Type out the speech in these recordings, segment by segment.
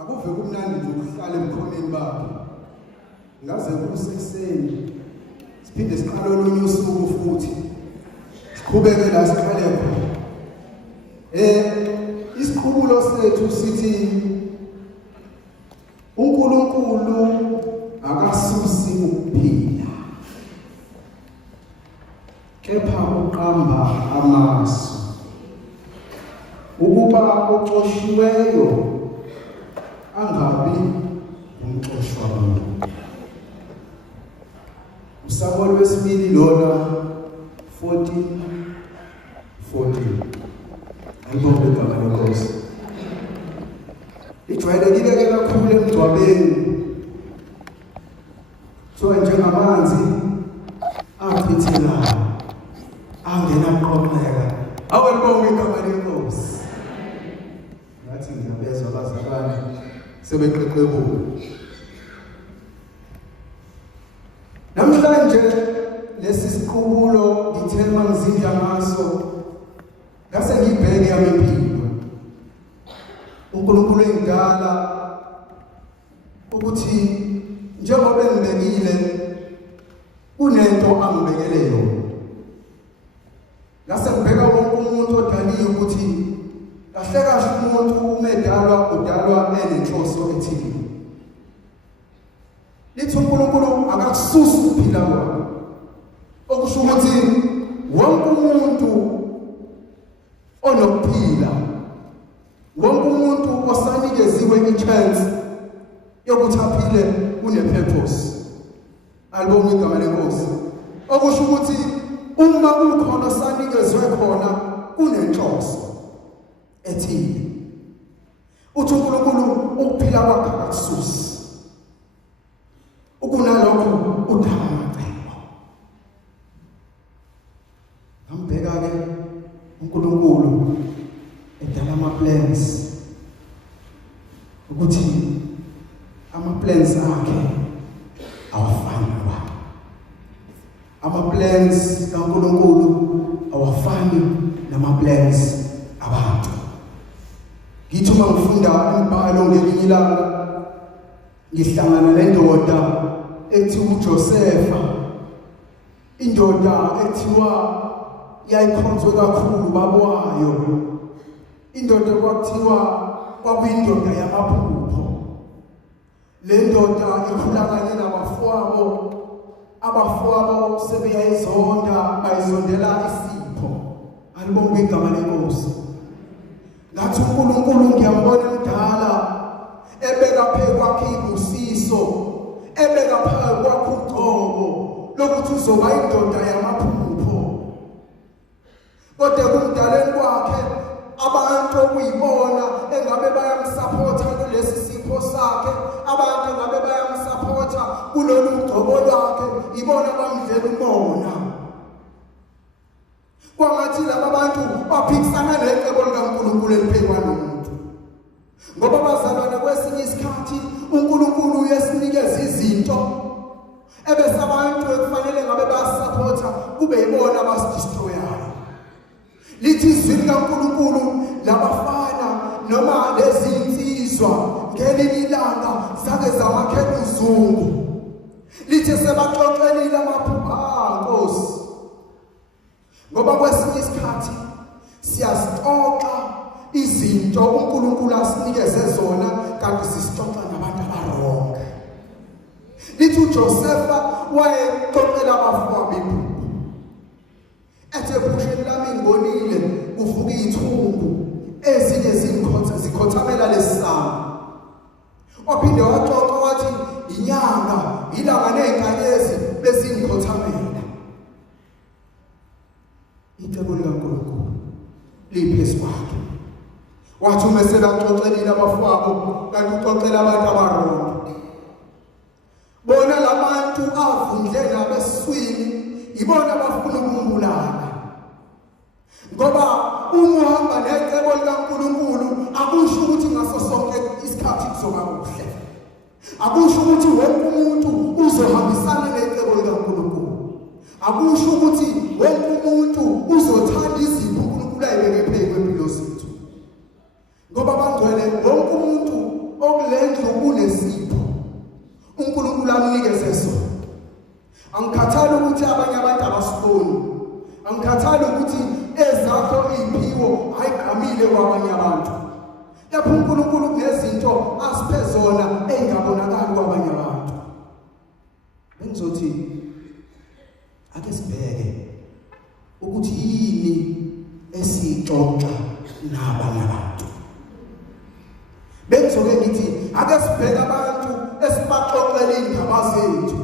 Akuve kumnandi nje ukuhlala emkhoneni bakhe. Ngaze kusekuseni. Siphinde siqale olunye usuku futhi. Siqhubeke la siqale khona. Isiqhubulo sethu sithi uNkulunkulu akasusi ukuphila. Kepha uqamba amasu. Ukuba uxoshiweyo angabi umxoshwa muntu. Usamuel wesibili lona 14:14. Ayibonge igama leNkosi. Ijwayelekile ke kakhulu emgcwabeni. So njengamanzi achithelayo angena qoqeka. Awelibonge igama leNkosi. Ngathi ngiyabezwa abazalwane sebeqeqebuka. Namhlanje lesi siqhubulo ngithema ngizidla ngaso ngase ngibheke yami impilo. uNkulunkulu engidala ukuthi njengoba engibekile kunento angibekele yona. Ngase ngibheka wonke umuntu odaliwe ukuthi kahle kahle umuntu umedalwa udalwa enenhloso ethile. Lithi uNkulunkulu akakususi ukuphila kwakhe. Okusho ukuthi wonke umuntu onokuphila, wonke umuntu osanikeziwe i-chance yokuthi aphile une-purpose. Alibonge igama leNkosi. Okusho ukuthi uma kukhona osanikezwe khona kunenhloso ethile. Uthi uNkulunkulu ukuphila kwakhe akakususi. Ukunalokho udala amacebo. Ngambheka-ke uNkulunkulu edala ama-plans ukuthi ama-plans akhe awafani nabantu. Ama-plans kaNkulunkulu awafani nama-plans abantu. Ngithi uma ngifunda imibhalo ngelinye ilanga ngihlangana nendoda ekuthiwa uJosefa, indoda ekuthiwa yayikhonzwe kakhulu babwayo, indoda kwakuthiwa kwakuyindoda yamaphupho. Le ndoda ikhulakanye nabafowabo, abafowabo sebeyayizonda, bayizondela isipho. Alibonge igama leNkosi. Ngathi uNkulunkulu ngiyambona emdala ebeka phezu kwakhe ibusiso, ebeka phezu kwakhe ugcobo lokuthi uzoba indoda yamaphupho. Kodwa kumdaleni kwakhe abantu okuyibona engabe bayamsupporta kulesi sipho sakhe, abantu engabe bayamsupporta kulolu gcobo lwakhe, ibona bamdlela umona. Kwangathi laba bantu baphikisana necebo likaNkulunkulu eliphekwa nomuntu. Ngoba bazalwane kwesinye isikhathi uNkulunkulu uyasinikeza izinto ebese abantu ekufanele ngabe bayasupporta kube yibona abasidestroyayo. Lithi izwi likaNkulunkulu labafana noma lezi insizwa ngelinye ilanga zake zamakhela uzungu. Lithi sebaxoxelile amaphupho Nkosi. Ngoba kwesinye isikhathi siyazixoxa izinto uNkulunkulu asinikeze zona kanti sisixoxa nabantu abaronke. Lithi uJosefa wayexoxela abafowabo iphupho. Ethe ebusheni lami ngibonile kuvuka izithungu ezinye zikhothamela lesisamo. Waphinde waxoxa wathi inyanga ilanga nezinkanyezi bezingikhothamela. Icebo likaNkulunkulu liphezu kwakhe. Wathi uma selaxoxelile abafowabo kanti uxoxela abantu abaronke. Bona labantu avundle nabeswini ibona abafuna ukumbulala. Ngoba uma uhamba necebo likaNkulunkulu akusho ukuthi ngaso sonke isikhathi kuzoba kuhle. Akusho ukuthi wonke umuntu uzohambisana necebo likaNkulunkulu. Akusho ukuthi wonke umuntu uzothanda izipho uNkulunkulu ayibeke phezu kwempilo zethu. Ngoba bangcwele wonke umuntu angikhathali ukuthi abanye abantu abasiboni, angikhathali ukuthi ezakho iziphiwo ayigqamile kwabanye abantu. Lapho uNkulunkulu kunezinto asiphe zona engabonakali kwabanye abantu. Bengizothi ake sibheke ukuthi yini esixoxa nabanye abantu. Bengizoke ngithi ake sibheke abantu esibaxoxela indaba zethu.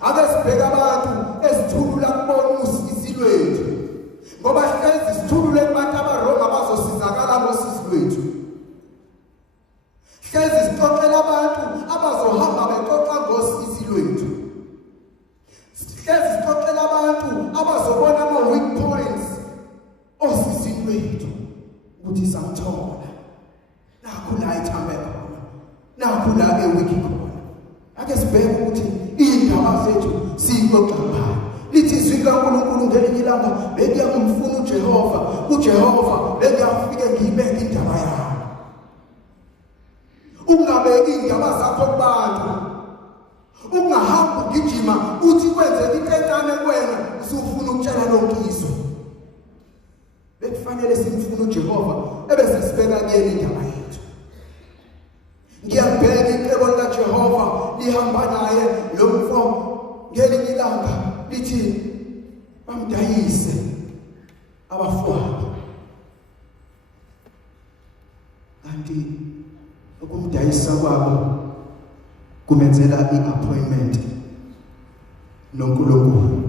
Ake sibheke abantu esithulula kubona usizi lwethu. Ngoba hlezi sithulule kubantu abaRoma abazosizakala ngosizi lwethu. Hlezi sixoxela abantu abazohamba bexoxa ngosizi lwethu. Hlezi sixoxela abantu abazobona ama-weak points osizi lwethu ukuthi samthola. Nakho la ithambe khona. Nakho la ewiki khona. Ake sibheke ukuthi indaba zethu siyixoxa ngani. Lithi izwi likaNkulunkulu ngelinye ilanga bekuya kumfuna uJehova. uJehova bekuyafike ngiyibeke indaba yami. Ungabeki indaba zakho kubantu. Ungahamba ugijima uthi kwenzeka into encane kuwena usufuna ukutshela lonkizwa. Bekufanele simfune uJehova ebese sibeka kuyena indaba yethu. Ngiyabheka icebo likaJehova lihamba naye lo mfo ngelinye ilanga lithi bamdayise abafowabo. Kanti ukumdayisa kwabo kumenzela i-appointment noNkulunkulu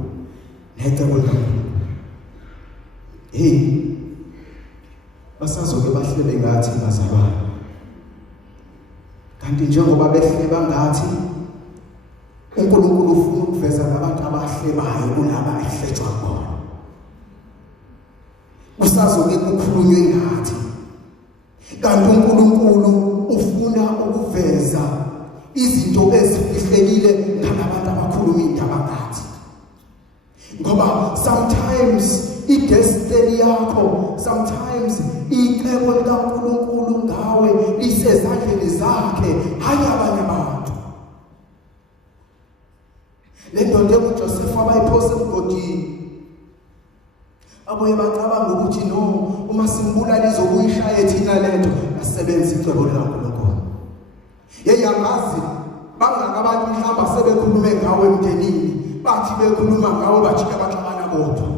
necebo likaNkulunkulu. Hey, basazoke bahlebe ngathi bazalwane. Kanti njengoba behleba ngathi uNkulunkulu ufuna ukuveza abantu abahlebayo kulaba ehlejwa bona. Kusazoke kukhulunywe ngathi. Kanti uNkulunkulu ufuna ukuveza izinto ezifihlekile ngalabantu abakhuluma indaba ngathi. Ngoba sometimes i-destiny yakho, sometimes icebo likaNkulunkulu ngawe lisezandleni zakhe, hayi abanye abantu. Le ndoda uJoseph abayiphose emgodini. Abuye bacabanga ukuthi no, uma simbulala izokuyishaya thina lento, asebenza icebo likaNkulunkulu. Yeyangazi bangaka abantu mhlamba sebekhulume ngawe emndenini, bathi bekhuluma ngawe bajike baxabana bodwa.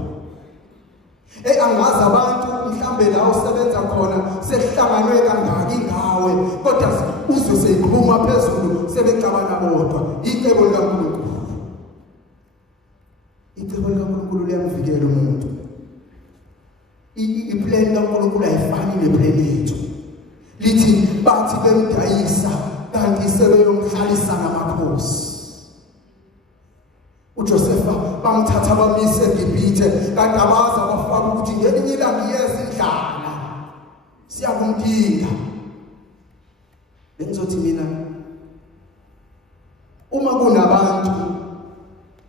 Angazi abantu mhlambe la usebenza khona sehlanganwe kangaki ngawe, kodwa uzwe seyikhuluma phezulu sebexabana bodwa. Icebo likaNkulunkulu. Icebo likaNkulunkulu liyamvikela umuntu. Iplan kaNkulunkulu ayifani neplan yethu. Lithi bathi bemdayisa kanti sebeyomhlalisa namakhosi. uJosepha bamthatha bamise eGibhithe kanti abaza bafaka ukuthi ngelinye ilanga iyeza indlala siyakumdinga. Bengizothi mina uma kunabantu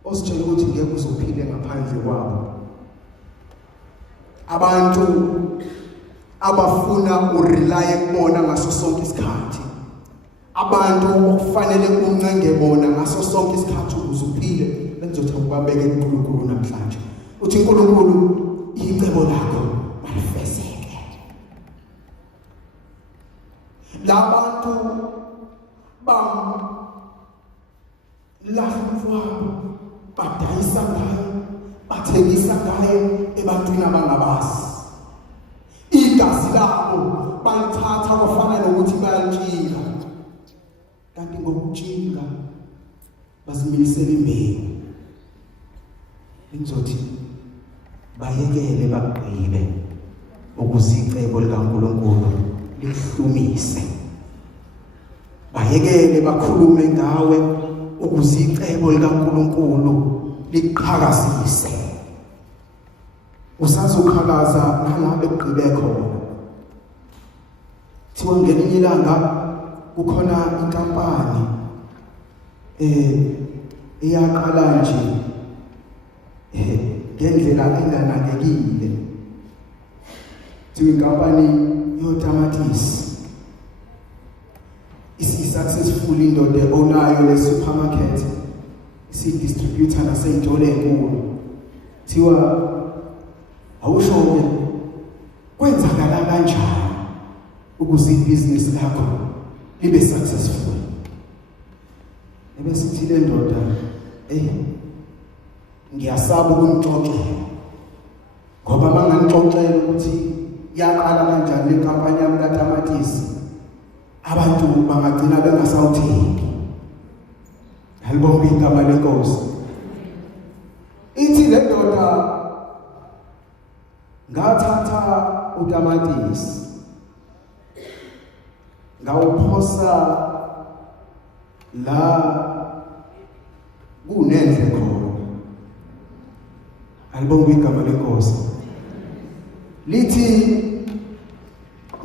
ositshela ukuthi ngeke uzophile ngaphandle kwabo, abantu abafuna urely kubona ngaso sonke isikhathi, abantu okufanele uncenge bona ngaso sonke isikhathi ukuze uphile, bengizothi ukubabeke uNkulunkulu namhlanje. Uthi uNkulunkulu icebo lakho malifezeke. Labantu bam lahluwabo badayisa ngayo, bathengisa ngayo ebantwini abangabazi. Igazi labo balithatha bafana nokuthi bayatshinga, kanti ngokutshinga bazimilisela imbewu. Bengizothi bayekele bagqibe ukuze icebo likaNkulunkulu lihlumise. Bayekele bakhulume ngawe ukuze icebo likaNkulunkulu liqhakazise. Usazoqhakaza nalapho egqibe khona. Thiwa ngelinye ilanga kukhona inkampani iyaqala nje ngendlela enganakekile. Thiwa inkampani yotamatisi isi-successful indoda onayo le supermarket si-distributor nasey'tolo ey'nkulu thiwa awusho-ke kwenzakala kanjani ukuze ibhizinisi lakho libe successful. Ebesithi le ndoda ngiyasaba ukumxoxela ngoba mangangixoxela ukuthi yaqala kanjani le kampani yami kaTamatisi abantu bangagcina bengasawuthengi. Halibonga igama lenkosi. Ithi le ndoda ngathatha uTamatisi ngawuphosa la kunendle khona. Halibonga igama lenkosi. Lithi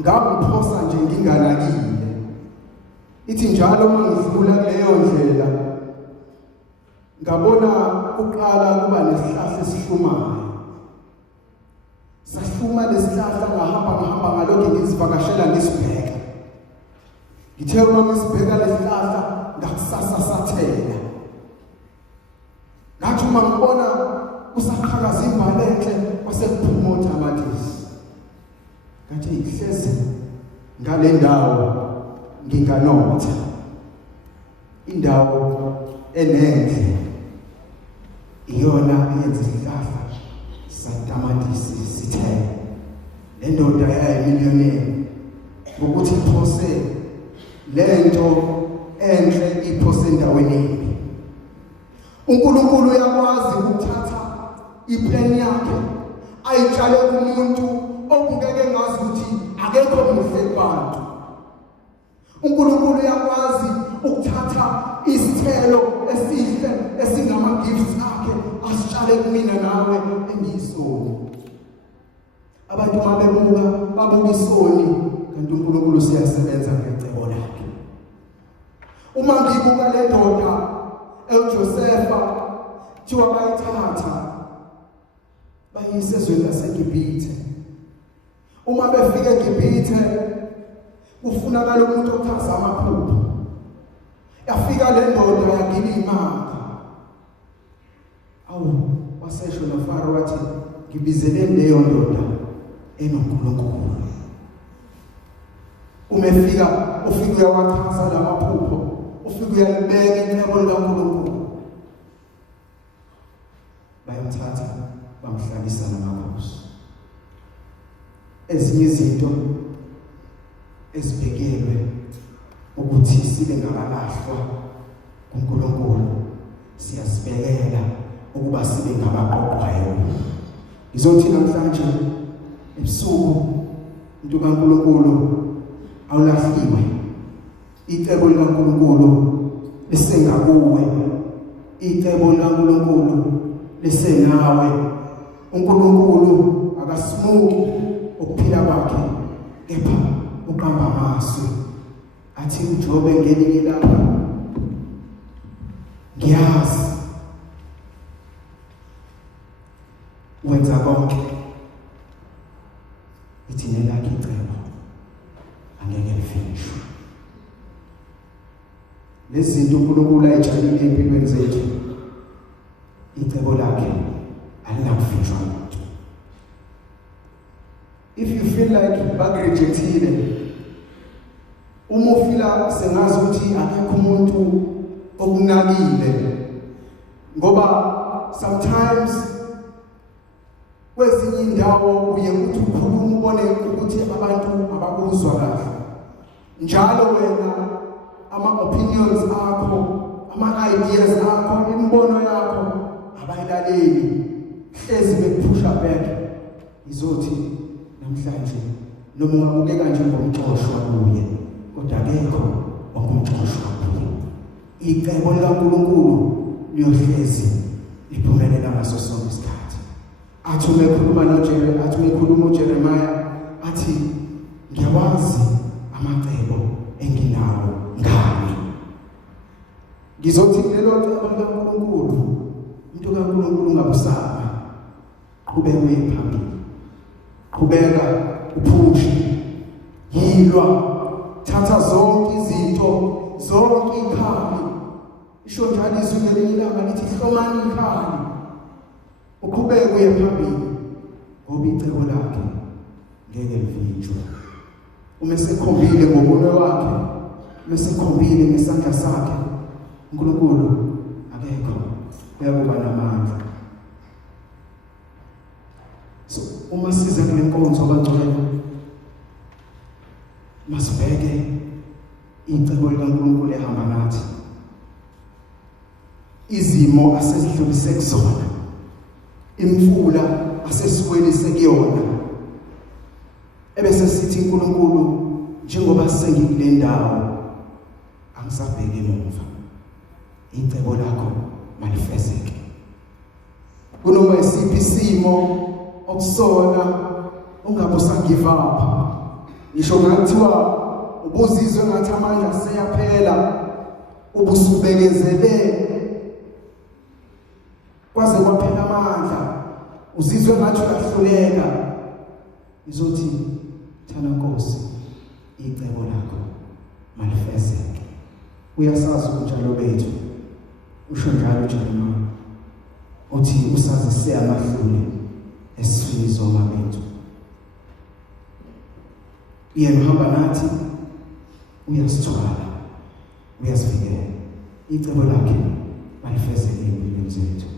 ngawuphosa nje ngingalakile. Ithi njalo mangidlula kuleyo ndlela ngabona uqala kuba nesihlahla esihlumayo. Sahluma lesihlahla ngahamba ngalokho ngizivakashela ngisibheka. Ngithe uma ngisibheka lesihlahla ngakusasa sathela. Ngathi uma ngibona usaqhakaza imbali enhle kwasekuphuma uTamatisi. Ngathi ihleze ngale ndawo nginganotha. Indawo enenhle iyona eyenza isihlahla saTamatisi sithele. Le ndoda yayimillionaire ukuthi iphose lento enhle iphose endaweni embi. uNkulunkulu uyakwazi ukuthatha iplan yakhe ayitshale kumuntu okungeke ngazi ukuthi akekho muhle kubantu. uNkulunkulu uyakwazi ukuthatha isithelo esihle esingama gifts akhe asitshale kumina nawe engisoni. Abantu mabebuka babuka isoni kanti uNkulunkulu siyasebenza ngecebo lakhe. Uma ngibuka le ndoda eJosefa thiwa bayithatha bayise ezweni laseGibhithe. Uma befika eGibhithe kufunakala umuntu ochaza amaphupho. Yafika le ndoda yangina imanga. Wasesho noFaro wathi ngibizele leyo ndoda enoNkulunkulu. Ufika uyawachaza lamaphupho, ufika uyalibeka icebo likaNkulunkulu. Bayamthatha bamhlalisa namakhosi. Ezinye izinto ezibhekelwe ukuthi sibe ngabalahlwa kuNkulunkulu siyasibekela ukuba sibe ngabaqoqwayo. Ngizothi namhlanje ebusuku into kaNkulunkulu awulahliwe. Icebo likaNkulunkulu lisengakuwe. Icebo likaNkulunkulu lisenawe. uNkulunkulu akasimuki ukuphila kwakhe kepha uqamba amasu. Athi uJobe ngelinye ilanga ngiyazi wenza konke ithine lakhe icebo angeke lifinishwe. Lezinto uNkulunkulu ayitshalile empilweni zethu icebo lakhe alinakufinishwa muntu. If you feel like bakurejectile, uma ufila sengazi ukuthi akekho umuntu okunakile, ngoba sometimes kwezinye indawo uye ukuthi ukhuluma ubone ukuthi abantu abakuzwa kahle. Njalo wena ama-opinions akho, ama-ideas akho, imbono yakho abayilaleli, hlezi bekuphusha back. Izothi namhlanje noma ungabukeka njengomxoshwa kuye kodwa akekho okumxoshwa kuye. Icebo likaNkulunkulu liyohlezi liphumelela ngaso sonke isikhathi. Athi umekhuluma uJeremiah athi ngiyawazi amacebo enginawo ngani. Ngizothi lelo cebo likaNkulunkulu into kaNkulunkulu ungabusaba. Qhubeka uye phambili. Qhubeka uphushe. Yilwa. Thatha zonke izinto, zonke ikhambi. lisho njalo izwi ngelinye ilanga lithi hlomani ikhali uqhubeke uye phambili ngoba icebo lakhe ngeke livinjwe. Uma esekhombile ngobuno wakhe, uma esekhombile ngesandla sakhe, uNkulunkulu akekho uyakuba namandla. So uma siza kule nkonzo abangcwele, masibheke icebo likaNkulunkulu ehamba nathi, izimo asezidlulise kuzona, imfula asesikwelise kuyona, ebese sithi uNkulunkulu njengoba sengikule ndawo angisabheki emuva, icebo lakho malifezeke. Kunoma isiphi isimo okusona ungabe usagive up, ngisho ngathiwa ubuzizwe ngathi amandla seyaphela, ubusubekezele kwaze kwaphela amandla, uzizwe ngathi uyahluleka, izothi thana Nkosi icebo lakho malifezeke. Uyasazi unjalo bethu, usho njalo Jeremiah uthi usazise amahlule esifini zoma bethu. Yena uhamba nathi, uyasithwala, uyasivikela, icebo lakhe malifezeke empilweni zethu.